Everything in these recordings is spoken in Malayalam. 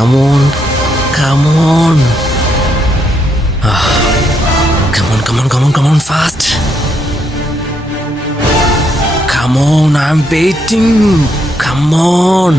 Come on. Come on. Come on, fast. Come on, I'm waiting. Come on.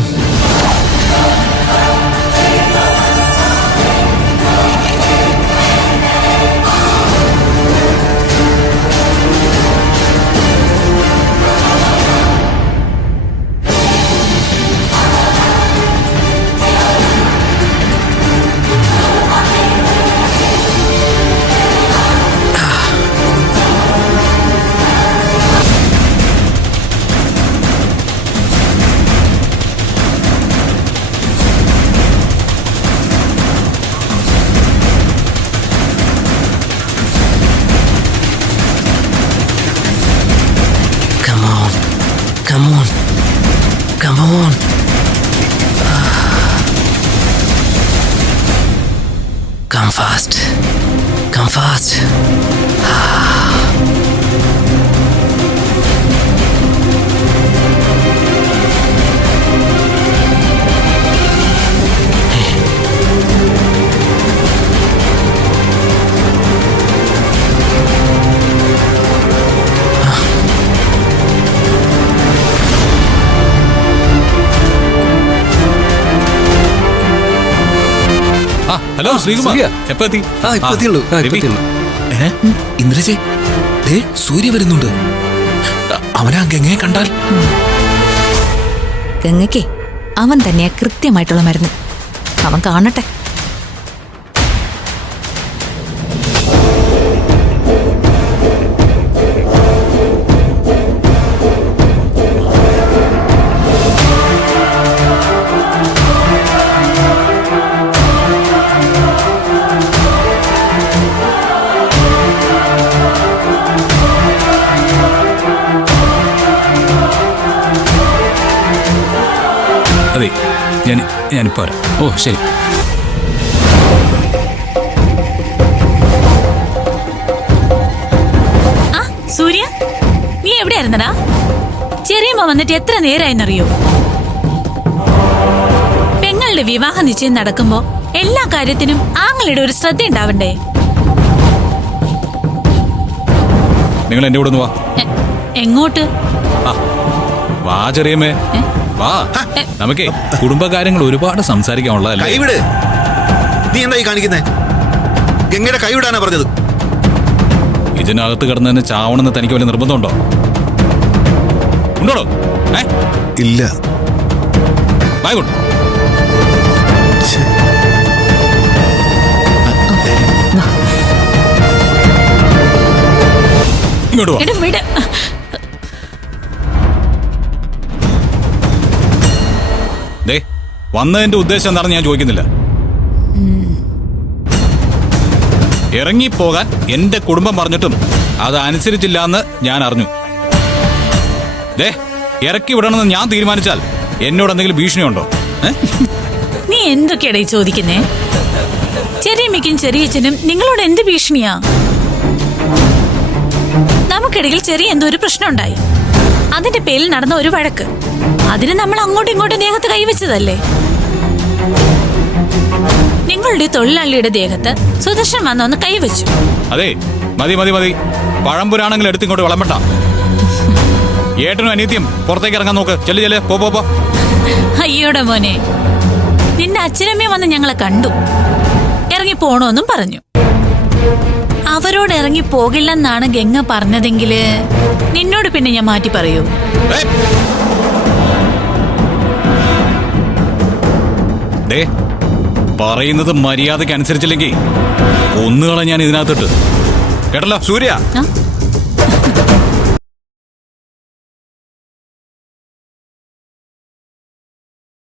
Come on. Come fast. Come fast. Hello Sreekumar, എപ്പോ എത്തി? ഇന്ദ്രജി, സൂര്യ വരുന്നുണ്ട്. അവനാ ഗംഗയെ കണ്ടാൽ ഗംഗയ്ക്ക് അവൻ തന്നെയാ കൃത്യമായിട്ടുള്ള മരുന്ന്. അവൻ കാണട്ടെ. അതെ, ഞാനിപ്പോ വരാം. ഓ ശരി. സൂര്യ, നീ എവിടെയായിരുന്നടാ? ചെറിയമ്മ വന്നിട്ട് എത്ര നേരായെന്നറിയോ? പെങ്ങളുടെ വിവാഹ നിശ്ചയം നടക്കുമ്പോ എല്ലാ കാര്യത്തിനും ആങ്ങളുടെ ഒരു ശ്രദ്ധ ഉണ്ടാവണ്ടേ? നിങ്ങൾ എന്റെ കൂടെ ഒന്ന് വാ. എങ്ങോട്ട്? വാ ചെറിയമ്മേ, വാ. നമുക്കേ കുടുംബകാര്യങ്ങൾ ഒരുപാട് സംസാരിക്കാനുള്ളതല്ലേ. കൈവിട്. നീ എന്തായി കാണിക്കുന്നേ? ഗംഗയുടെ കൈവിടാനാ പറഞ്ഞത്. ഇതിനകത്ത് കിടന്നതിന് ചാവണമെന്ന് തനിക്ക് വലിയ നിർബന്ധമുണ്ടോ? ഉണ്ടോടോ? ഇല്ല. വായിക്കോട്ടെ. ഇങ്ങോട്ട് വാ. ദേ, വന്നതിന്റെ ഉദ്ദേശം എന്താണെന്ന് ഞാൻ ചോദിക്കുന്നില്ല. ഇറങ്ങിപ്പോകാൻ എന്റെ കുടുംബം പറഞ്ഞിട്ടും അത് അനുസരിച്ചില്ല എന്ന് ഞാൻ അറിഞ്ഞു. ദേ, ഇറക്കി വിടണമെന്ന് ഞാൻ തീരുമാനിച്ചാൽ എന്നോട് എന്തെങ്കിലും ഭീഷണിയുണ്ടോ? നീ എന്തൊക്കെയാടേ ചോദിക്കുന്നേ? ചെറിയമ്മയ്ക്കും ചെറിയച്ഛനും നിങ്ങളോട് എന്ത് ഭീഷണിയാ? നമുക്കിടയിൽ ചെറിയ എന്തോ ഒരു പ്രശ്നം ഉണ്ടായി. അതിന്റെ പേരിൽ നടന്ന ഒരു വഴക്ക്. അതിന് നമ്മൾ അങ്ങോട്ടും ഇങ്ങോട്ടും ദേഹത്ത് കൈവച്ചതല്ലേ? നിങ്ങളുടെ തൊഴിലാളിയുടെ ദേഹത്ത് സുദർശൻ വന്നൊന്ന് കൈവച്ചു. അതെ, മതി മതി മതി. പഴംപുരാണെങ്കിൽ എടുത്തിങ്ങോട്ട് വിളമ്പട്ട. ഏട്ടനും അനിയത്തിയും പുറത്തേക്ക് ഇറങ്ങാൻ നോക്ക്. ചെല്ലു ചെല്ല്, പോ പോ പോ. അയ്യോടെ മോനെ, നിന്റെ അച്ഛനമ്മയും വന്ന് ഞങ്ങളെ കണ്ടു. ഇറങ്ങി പോണോന്നും പറഞ്ഞു. അവരോട് ഇറങ്ങി പോകില്ലെന്നാണ് ഗംഗ പറഞ്ഞതെങ്കില് നിന്നോട് പിന്നെ ഞാൻ മാറ്റി പറയൂ? പറയുന്നത് മര്യാദയ്ക്ക് അനുസരിച്ചില്ലെങ്കിൽ ഒന്നുകളെ ഞാൻ ഇതിനകത്തിട്ട് കേട്ടല്ലോ. സൂര്യ,